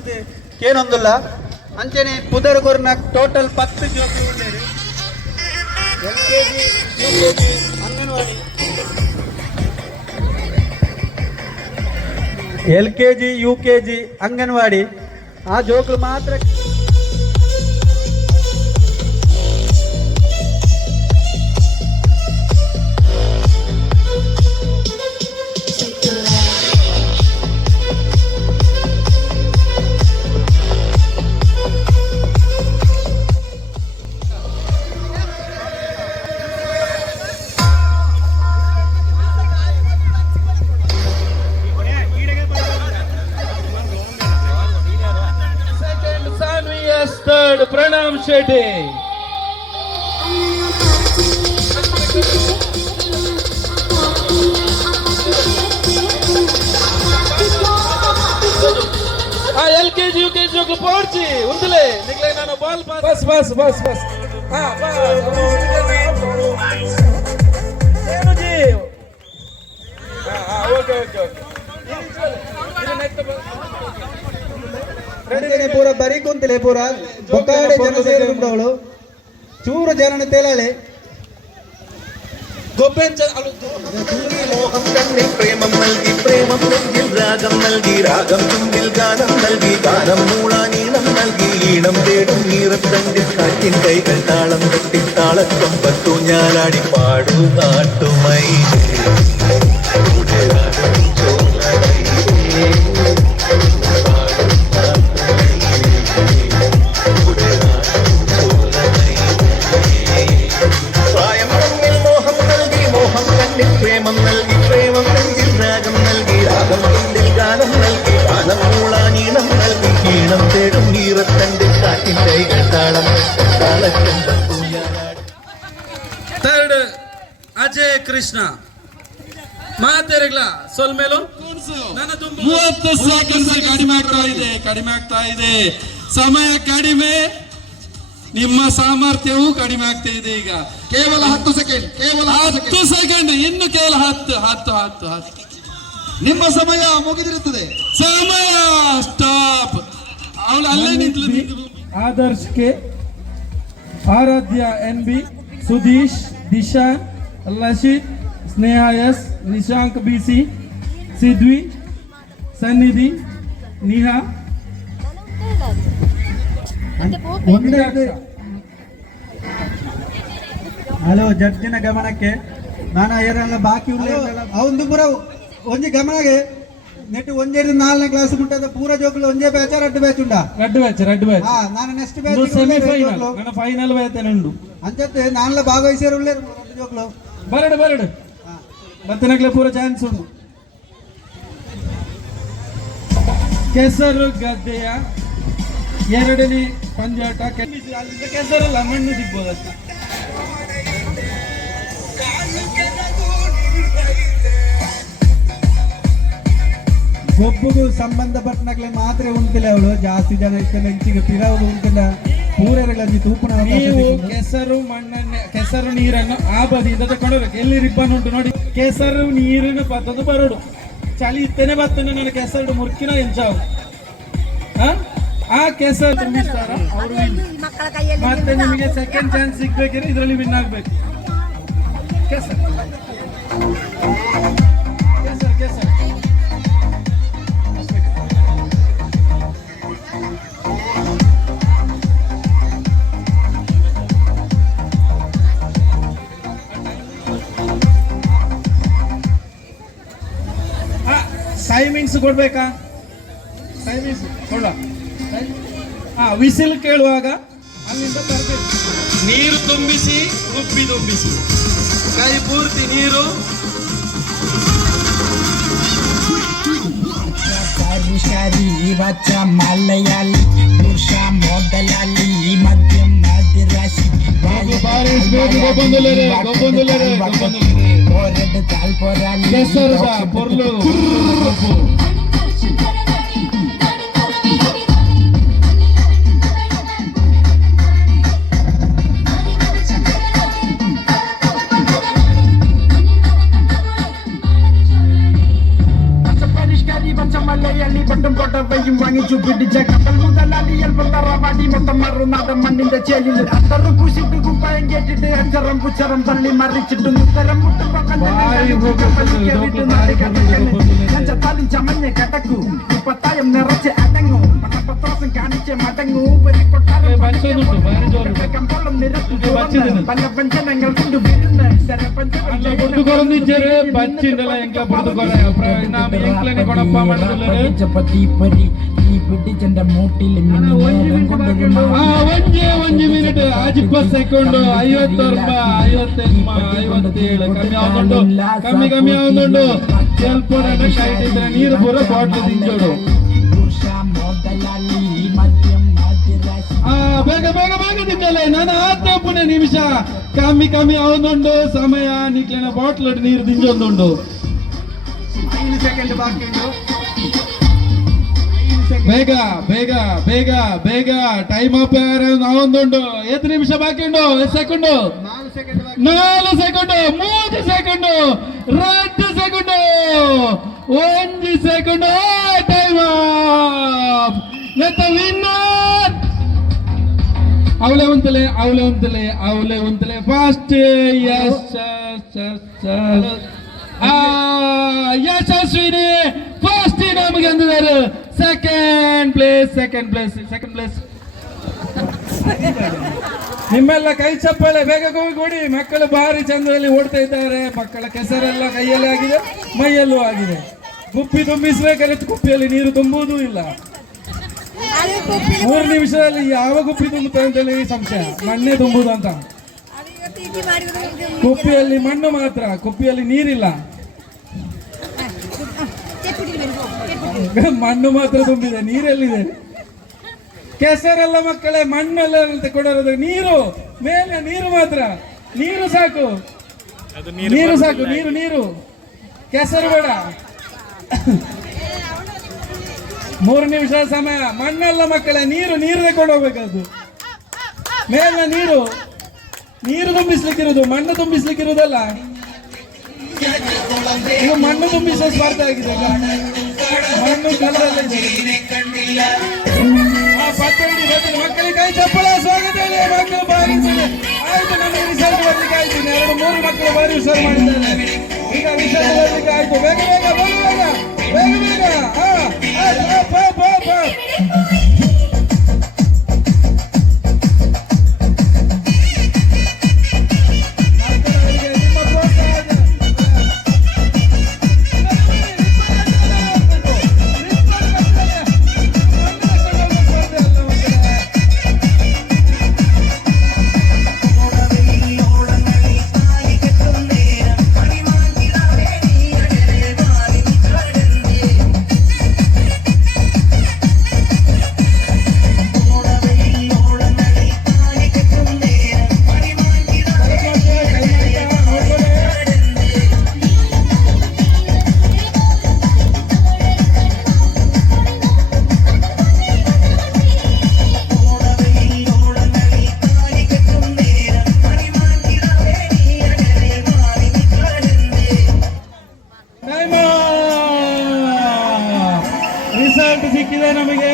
ಪಂಡದು ಕೇನೊಂದುಲ್ಲ ಅಂಚನೆ ಪುದರ್ಗೊರ್ನ ಟೋಟಲ್ 10 ಜೋಕು ಉಳ್ಳೇರು. LKG UKG anganwadi LKG UKG anganwadi ಆ ಜೋಕ್ಲು ಮಾತ್ರ third Pranam Shetty. LKG UKG को पोर्ची उंदले निकले ना बॉल बस बस बस बस हाँ बस जी हाँ ओके ओके ओके ಪೂರ ಬರೀ ಕುಂತಲೆ ಪೂರ ಬೊಕ್ಕಾಡೆ ಜನ ಸೇರಿಕೊಂಡವಳು ಚೂರು ಜನನ ತೇಲಾಳೆ മോഹം കണ്ണിൽ പ്രേമം നൽകി പ്രേമം നെഞ്ചിൽ രാഗം നൽകി രാഗം ചുണ്ടിൽ ഗാനം നൽകി ഗാനം മൂളാനീളം നൽകി ഈണം തേടും ഈറത്തണ്ടിൽ കാറ്റിൻ കൈകൾ താളം തട്ടി താളക്കൊമ്പത്തു ഞാലാടി പാടൂ നാട്ടുമൈ പ്രേമം നൽകി പ്രേമം നെഞ്ചിൽ രാഗം നൽകി രാഗം കൊണ്ടിൽ ഗാനം നൽകി ഗാനം മൂളാനീളം നൽകി ഈണം തേടും ഈറത്തണ്ട് കാറ്റിൻ കൈകൾ താളം third Ajay Krishna ಮಾತೆರೆಗ್ಲ ಸೊಲ್ ಮೇಲು ನನ್ನ 30 ಸೆಕೆಂಡ್ಸ್ ಕಡಿಮೆ ಆಗ್ತಾ ಇದೆ ಸಮಯ ಕಡಿಮೆ ನಿಮ್ಮ ಸಾಮರ್ಥ್ಯವು ಕಡಿಮೆ ಆಗ್ತಾ ಇದೆ ಈಗ ಕೇವಲ 10 ಸೆಕೆಂಡ್ 10 ಸೆಕೆಂಡ್ ಇನ್ನು ಕೇವಲ 10 ನಿಮ್ಮ ಸಮಯ ಮುಗಿದಿರುತ್ತದೆ ಸಮಯ ಸ್ಟಾಪ್ ಅವಳು ಅಲ್ಲೇ ನಿಂತಲು ಆದರ್ಶ್ ಕೆ ಆರಾಧ್ಯ NB ಸುದೀಶ್ ದಿಶಾ ಲಶಿತ್ ಸ್ನೇಹ ಎಸ್ ನಿಶಾಂಕ್ BC ಸಿದ್ವಿ ಸನ್ನಿಧಿ ನಿಹಾ ಹಲೋ ಜಡ್ಜಿನ ಗಮನಕ್ಕೆ ನಾನು ಯಾರೆಲ್ಲ ಬಾಕಿ ಅವಂದು ಪೂರ ಒಂಜಿ ಗಮನಗೆ ನೆಟ್ಟು ಒಂಜೇರಿ 4ನೇ ಕ್ಲಾಸ್ ಮುಟ್ಟದ ಪೂರ ಜೋಕುಲು ಒಂಜೇ ಬ್ಯಾಚ್ ರಡ್ಡು ಬ್ಯಾಚ್ ಉಂಡ ರಡ್ಡು ಬ್ಯಾಚ್ ನಾನು ನೆಕ್ಸ್ಟ್ ಬ್ಯಾಚ್ ಸೆಮಿಫೈನಲ್ ನನ್ನ ಫೈನಲ್ ಬೇತನೆ ಉಂಡು ಅಂಚತ್ತೆ ನಾನೆಲ್ಲ ಭಾಗವಹಿಸಿರು ಉಳ್ಳೇರು ರಡ್ಡು ಜೋಕುಲು ಬರಡು ಮತ್ತನಕ್ಲೆ ಪೂರ ಚಾನ್ಸ್ ಉಂಡು ಕೆಸರು ಗದ್ದೆಯ 2ನೇ ಪಂದ್ಯಾಟ ಅಲ್ಲಿಂದ ಕೆಸರಲ್ಲ ಮಣ್ಣು ಸಿಗ್ಬೋದಷ್ಟೇ ಗೊಬ್ಬುಗೂ ಸಂಬಂಧಪಟ್ಟನಕ್ಲೆ ಮಾತ್ರ ಉಂಟಿಲ್ಲ ಅವಳು ಜಾಸ್ತಿ ಜನ ಇರ್ತಲ್ಲ ಇಂಚಿಗೆ ಪಿರವಲು ಉಂಟಿಲ್ಲ ಪೂರಗಳಲ್ಲಿ ತೂಪನ ನೀವು ಕೆಸರು ನೀರನ್ನು ಆ ಬದಿಯಿಂದ ತಗೊಂಡೋಗ್ಬೇಕು ಎಲ್ಲಿ ರಿಬ್ಬನ್ ಉಂಟು ನೋಡಿ ಕೆಸರು ನೀರಿನ ಪತ್ತೊಂದು ಬರಡು ಚಳಿ ಇತ್ತೇನೆ ಬರ್ತೇನೆ ನನ್ನ ಕೆಸರು ಮುರ್ಕಿನ ಎಂಚಾವು ಆ ಕೆಸರು ತುಂಬಿಸ್ತಾರ ಅವರು ಮತ್ತೆ ನಿಮಗೆ ಸೆಕೆಂಡ್ ಚಾನ್ಸ್ ಸಿಗ್ಬೇಕಿದ್ರೆ ಇದರಲ್ಲಿ ವಿನ್ ಆಗ್ಬೇಕು ಕೆಸರು ಟೈಮಿಂಗ್ಸ್ ಕೊಡ್ಬೇಕಾ ಟೈಮಿಂಗ್ಸ್ ಕೊಡ ವಿಸಿಲ್ ಕೇಳುವಾಗ ಅಲ್ಲಿಂದ ತರಬೇಕು ನೀರು ತುಂಬಿಸಿ ರುಬ್ಬಿ ತುಂಬಿಸಿ ಕೈ ಪೂರ್ತಿ ನೀರು ಮಲಯಾಳಿ ಪುರುಷ ಮೊದಲಾಳಿ ಮಧ್ಯಮ ಮಧ್ಯರಾಶಿ పొరలు మలయాళి బండం కొట్ట വിലയും വാങ്ങിച്ചു പിടിച്ച കപ്പൽ മുതലാളിയൽ തറവാടി മൊത്തം മറുനാടൻ മണ്ണിന്റെ ചേലിൽ അത്തറും കുശിട്ട് കുപ്പായം കേട്ടിട്ട് അഞ്ചറം പുച്ചറം തള്ളി മറിച്ചിട്ട് മുത്തരം മുട്ടും ചമഞ്ഞ് കിടക്കൂ പത്തായം നിറച്ച് അടങ്ങൂ പട്ടപത്രാസം കാണിച്ച് മടങ്ങൂ കമ്പോളം നിരത്തു പല പഞ്ചനങ്ങൾ കൊണ്ട് വരുന്ന പിടിച്ചെന്റെ മൂട്ടിൽ ಒಂದು ಮಿನಿಟ್ 50 ಸೆಕೆಂಡ್ 50 ರೂಪಾಯಿ 57 ಕಮ್ಮಿ ಆಗುന്നുണ്ട് ಸ್ವಲ್ಪ ಕೈ ಇದ್ರೆ ನೀರು ಪೂರ ಬಾಟ್ಲು ತಿಂಜೋಡು ಬೇಗ ತಿಂದಲೆ ನಾನು ಆತಪ್ಪುನೆ ನಿಮಿಷ ಕಮ್ಮಿ ಆಗುന്നുണ്ട് ಸಮಯ ನಿಕ್ಲಿನ ಬಾಟ್ಲ್ ನೀರು ತಿಂಜೊಂದುಂಡು 5 ಸೆಕೆಂಡ್ ಬಾಕಿ ಉಂಟು ಬೇಗ ಟೈಮ್ ಅಪ್ ಆಗುന്നുണ്ട് ಎಷ್ಟು ನಿಮಿಷ ಬಾಕಿ ಉಂಟು ಎಷ್ಟು second 4 second 3 second 2 second 1 second time up let winner ಅವಳೆ ಉಂತಲೆ ಫಾಸ್ಟ್ ಯಶಸ್ವಿನಿ ಫಸ್ಟ್ ನಮಗೆ ಅಂದಿದ್ದಾರೆ ಸೆಕೆಂಡ್ ಪ್ಲೇಸ್ ನಿಮ್ಮೆಲ್ಲ ಕೈ ಚಪ್ಪಾಳೆ ಬೇಗ ಕೊಡಿ ಮಕ್ಕಳು ಭಾರಿ ಚಂದದಲ್ಲಿ ಓಡ್ತಾ ಇದ್ದಾರೆ ಮಕ್ಕಳ ಕೆಸರೆಲ್ಲ ಕೈಯಲ್ಲಿ ಆಗಿದೆ ಮೈಯಲ್ಲೂ ಆಗಿದೆ ಗುಪ್ಪಿ ತುಂಬಿಸ್ಬೇಕಾದ್ರೆ ಕುಪ್ಪಿಯಲ್ಲಿ ನೀರು ತುಂಬುವುದೂ ಇಲ್ಲ 3 ನಿಮಿಷದಲ್ಲಿ ಯಾವ ಗುಪ್ಪಿ ತುಂಬುತ್ತೆ ಅಂತೇಳಿ ಸಂಶಯ ಮಣ್ಣೇ ತುಂಬುದು ಅಂತ ಕುಪ್ಪಿಯಲ್ಲಿ ಮಣ್ಣು ಮಾತ್ರ ಕುಪ್ಪಿಯಲ್ಲಿ ನೀರಿಲ್ಲ ಮಣ್ಣು ಮಾತ್ರ ತುಂಬಿದೆ ನೀರೆಲ್ಲಿದೆ ಕೆಸರೆಲ್ಲ ಮಕ್ಕಳೇ ಮಣ್ಣೆಲ್ಲ ಕೊಡೋದು ನೀರು ಮೇಲೆ ನೀರು ಮಾತ್ರ ನೀರು ಸಾಕು ನೀರು ಕೆಸರು ಬೇಡ 3 ನಿಮಿಷ ಸಮಯ ಮಣ್ಣೆಲ್ಲ ಮಕ್ಕಳೇ ನೀರು ತಕೊಂಡು ಹೋಗ್ಬೇಕಾದ್ರು ಮೇಲೆ ನೀರು ತುಂಬಿಸ್ಲಿಕ್ಕಿರುವುದು ಮಣ್ಣು ತುಂಬಿಸ್ಲಿಕ್ಕಿರುವುದಲ್ಲ ಇದು ಮಣ್ಣು ತುಂಬಿಸುವ ಸ್ಪರ್ಧೆ ಆಗಿದೆ ಮಣ್ಣು ಕಲ್ಲಲ್ಲಿ ಮಕ್ಕಳಿಗೆ ಕೈ ಚಪ್ಪಳ ಸ್ವಾಗತ ಇದೆ ಮಕ್ಕಳು ಬಾರಿ ಆಯ್ತು ನಮಗೆ ರಿಸಲ್ಟ್ ಬರ್ಲಿಕ್ಕೆ ಆಯ್ತು 2-3 ಮಕ್ಕಳು ಬಾರಿ ಹುಷಾರು ಮಾಡಿದ್ದಾರೆ ಈಗ ರಿಸಲ್ಟ್ ಬರ್ಲಿಕ್ಕೆ ಆಯ್ತು ಬೇಗ ರಿಸಲ್ಟ್ ಸಿಕ್ಕಿದೆ ನಮಗೆ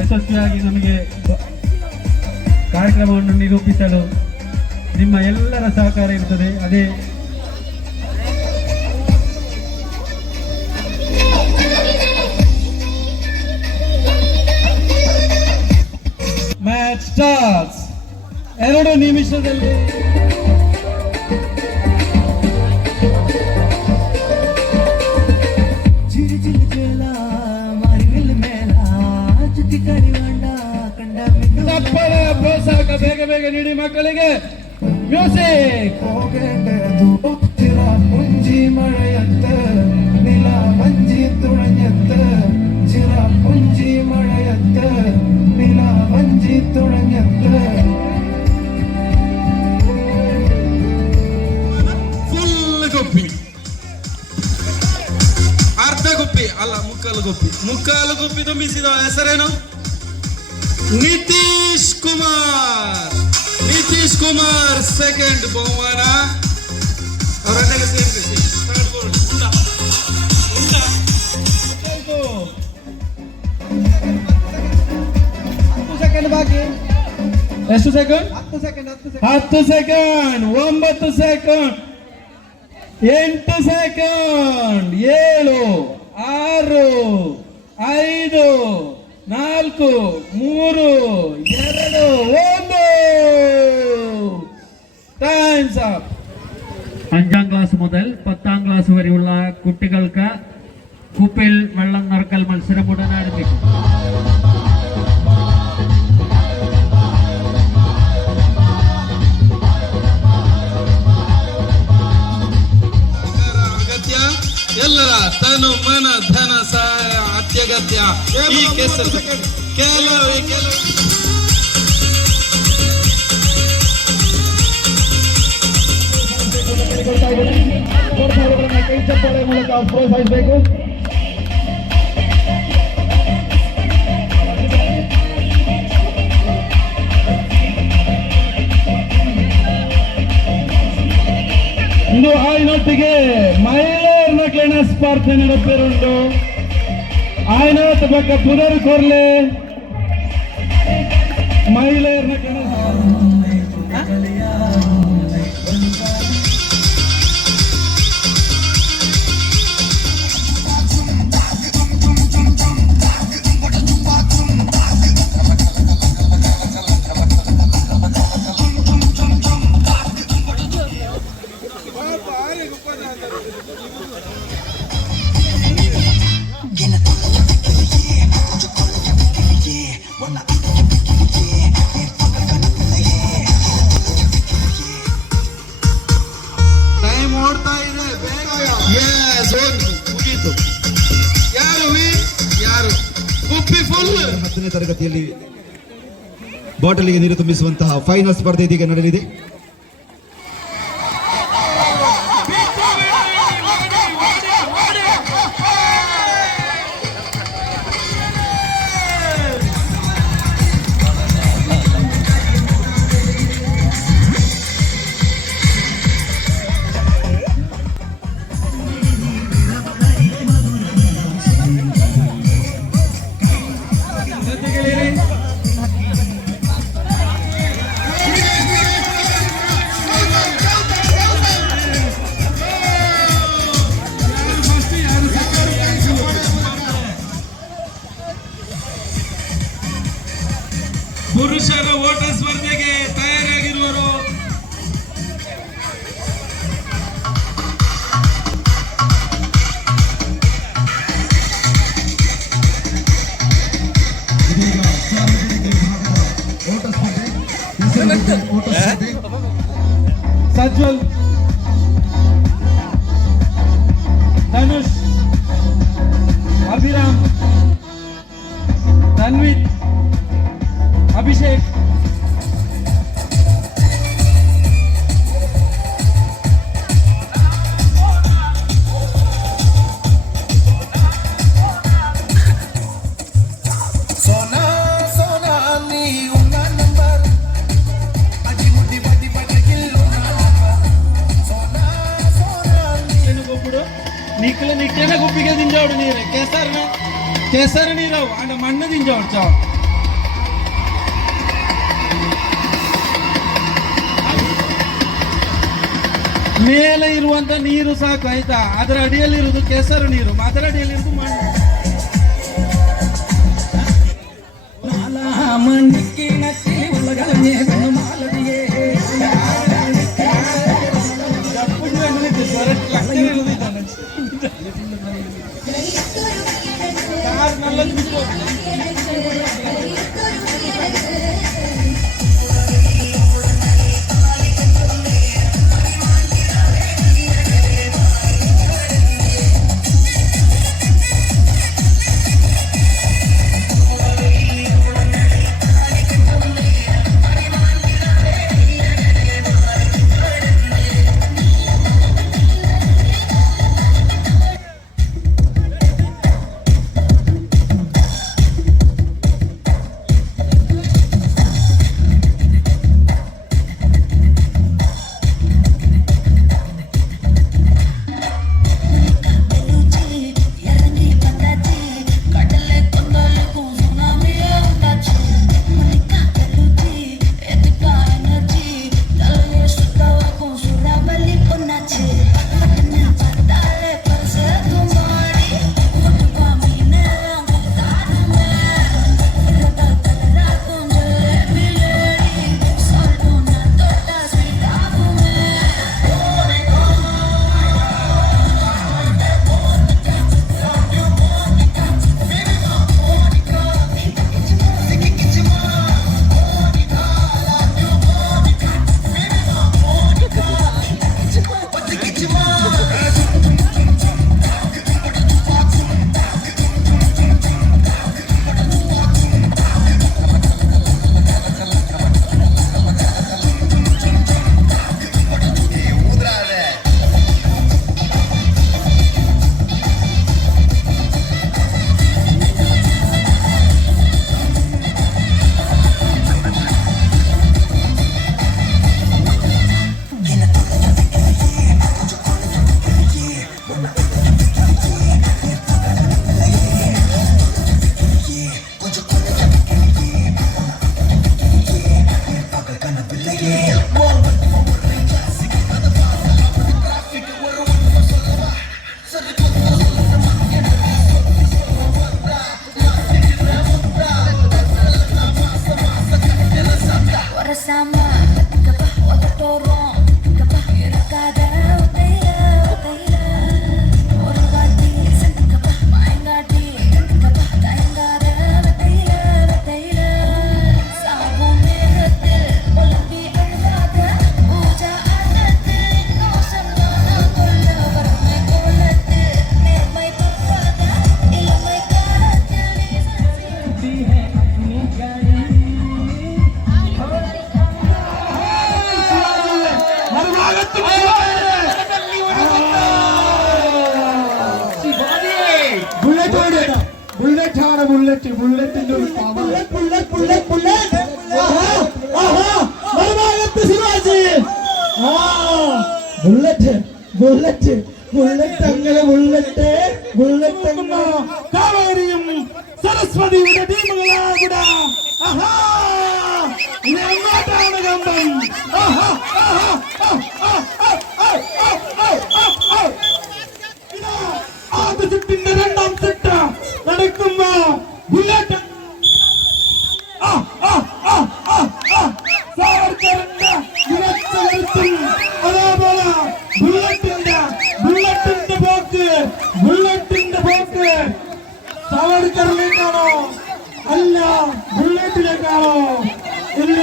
ಯಶಸ್ವಿಯಾಗಿ ನಮಗೆ ಕಾರ್ಯಕ್ರಮವನ್ನು ನಿರೂಪಿಸಲು ನಿಮ್ಮ ಎಲ್ಲರ ಸಹಕಾರ ಇರುತ್ತದೆ. ಅದೇ ಮ್ಯಾಚ್ ಸ್ಟಾರ್ಟ್ಸ್ 2 ನಿಮಿಷದಲ್ಲಿ ಮ್ಯೂಸಿಕ್. ചിറപ്പുഞ്ചി മഴയത്ത് നില വഞ്ചി തുഴഞ്ഞത്ത് ചിറപ്പുഞ്ചി മഴയത്ത് നില വഞ്ചി തുഴഞ്ഞത്ത് ಫುಲ್ ಗುಪ್ಪಿ, ಅರ್ಧ ಗುಪ್ಪಿ ಅಲ್ಲ, ಮುಕ್ಕಾಲು ಗುಪ್ಪಿ ತುಂಬಿಸಿದ ಹೆಸರೇನು? ನಿತೀಶ್ ಕುಮಾರ್. ನಿತೀಶ್ ಕುಮಾರ್ ಸೆಕೆಂಡ್ ಬಹುಮಾನ. ಅವರೊಂದಿಗೆ ಸೇರಿಸಿ. ಥರ್ಡ್ ಗೋಲ್ಡ್ ಉಂಟಾ? ಸೆಕೆಂಡ್ ಬಾಕಿ. ಎಷ್ಟು second? 10 second. 10 second, 9 second, 8 second, 7, 6, 5, 4, 3, 2, 1. Times up. 5ാം class മുതൽ 10ാം ക്ലാസ് വരെയുള്ള കുട്ടികൾക്ക് കുപ്പിൽ വെള്ളം നിറക്കൽ മത്സരം ഉടൻ ആരംഭിക്കും. ಅಗತ್ಯ, ಎಲ್ಲರ ತನು ಮನ ಧನ ಸಹಾಯ ಅತ್ಯಗತ್ಯ. ಈ ಕೆಲವು ಕೈ ಚಪ್ಪಾಳೆ ಮೂಲಕ ಪ್ರೋತ್ಸಾಹಿಸಬೇಕು. ಇಂದು ಆಯ್ನೊಟ್ಟಿಗೆ ಮಹಿಳೆಯರ ನಕಲಿನ ಸ್ಪರ್ಧೆ ನಡೆಸಿರುಂಟು. ಆಯ್ನೊತ್ತ ಪಕ್ಕ ಪುನರ್ ಕೊರ್ಲೆ ಮಹಿಳೆಯರ ನಕಲಿನ ಟೈಮ್ ಓಡ್ತಾ ಇದೆ, ಬೇಗ. Yes, ಮುಗೀತು. ಯಾರು ಕುಪ್ಪಿ ಫುಲ್. 10ನೇ ತರಗತಿಯಲ್ಲಿ ಬಾಟಲಿಗೆ ನೀರು ತುಂಬಿಸುವಂತಹ ಫೈನಲ್ ಸ್ಪರ್ಧೆ ಇದೀಗ ನಡೆಯಲಿದೆ. ಪುರುಷರ ಓಟ ಸ್ಪರ್ಧೆಗೆ ತಯಾರಾಗಿರುವರು. ಸಜ್ವಲ್, ಧನುಷ್, ಅಭಿರಾಮ್, ತನ್ವಿತ್, ಅಭಿಷೇಕ್, నిక్కిన గుప్పిగా దించాడు నీరు కేసర నీరు అంటే మಣ್ಣు దించాడు చావు. ಮೇಲೆ ಇರುವಂತ ನೀರು ಸಾಕು ಆಯ್ತಾ, ಅದರ ಅಡಿಯಲ್ಲಿರುವುದು ಕೆಸರು ನೀರು, ಅದರ ಅಡಿಯಲ್ಲಿರುವುದು ಮಣ್ಣು. ബുള്ളറ്റ് ഓടിയതാ, ബുള്ളറ്റ് ആണ്, ബുള്ളറ്റിന്റെ ഒരു ശിവാജി. ബുള്ളറ്റ് അങ്ങനെ ബുള്ളറ്റ് കാവേരിയും സരസ്വതിയുടെ ടീമുകളാകൂടാ. ഇത് എങ്ങോട്ടാണ് കമ്പം? ആദ്യ സെറ്റിന്റെ രണ്ടാം സെറ്റ് നടക്കുമ്പോ ബുള്ളറ്റ് സാവർക്കറിന്റെ മികച്ച കരുത്തും അതേപോലെ ബുള്ളറ്റിന്റെ പോക്ക് സാവർക്കറിലേക്കാണോ അല്ല ബുള്ളറ്റിലേക്കാണോ? ഇല്ല.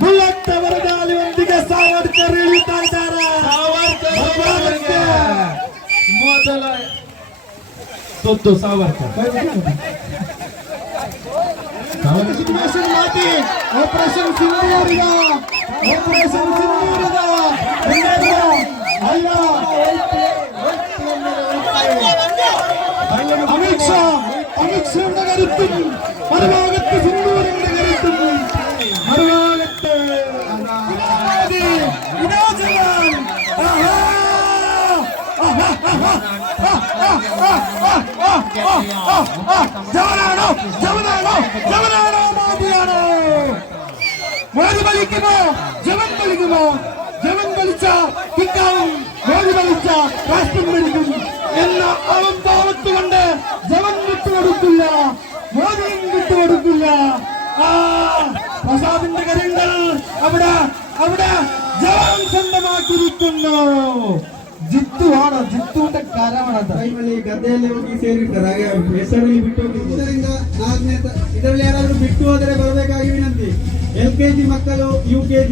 ಬುಲೆಟ್ ವರದಾಲಿ ಒಂದಿಗೆ ಸಾವರ್ಕರ್ ಇಳಿತಾ ಇದ್ದಾರೆ. ಮೊದಲ ತೊತ್ತು ಸಾವರ್ಕರ್ ಮಾತಿ ಆಪರೇಷನ್ ಸಿಂಧೂರಿದ അമിത് ഷായുടെ കരുത്തും മറുഭാഗത്ത് സിന്ദൂരിന്റെ കരുത്തും മറുഭാഗത്ത് ജവൻ വലിച്ച കിക്കാവും മോദി വലിച്ച രാഷ്ട്രം ഭരിക്കും എന്ന അവൻ ഭാവത്തുകൊണ്ട് ജവൻ വിട്ടുകൊടുക്കില്ല, മോദിയും വിട്ടുകൊടുക്കില്ല. പ്രസാദിന്റെ കരങ്ങൾ അവിടെ ജവൻ സ്വന്തമാക്കിയിരിക്കുന്നു. ಜಿತ್ತುವಿന്റെ ಕರವಣದ ಟೈಮಲ್ಲಿ ಗದ್ದೆಯಲ್ಲಿ ಹೋಗಿ ಸೇರಿರ್ತಾರೆ, ಹಾಗೆ ಹೆಸರಲ್ಲಿ ಬಿಟ್ಟು ಹೋಗಿದ್ದರಿಂದ ಇದರಲ್ಲಿ ಯಾರಾದ್ರೂ ಬಿಟ್ಟು ಹೋದರೆ ಬರಬೇಕಾಗಿ ವಿನಂತಿ. LKG ಮಕ್ಕಳು UKG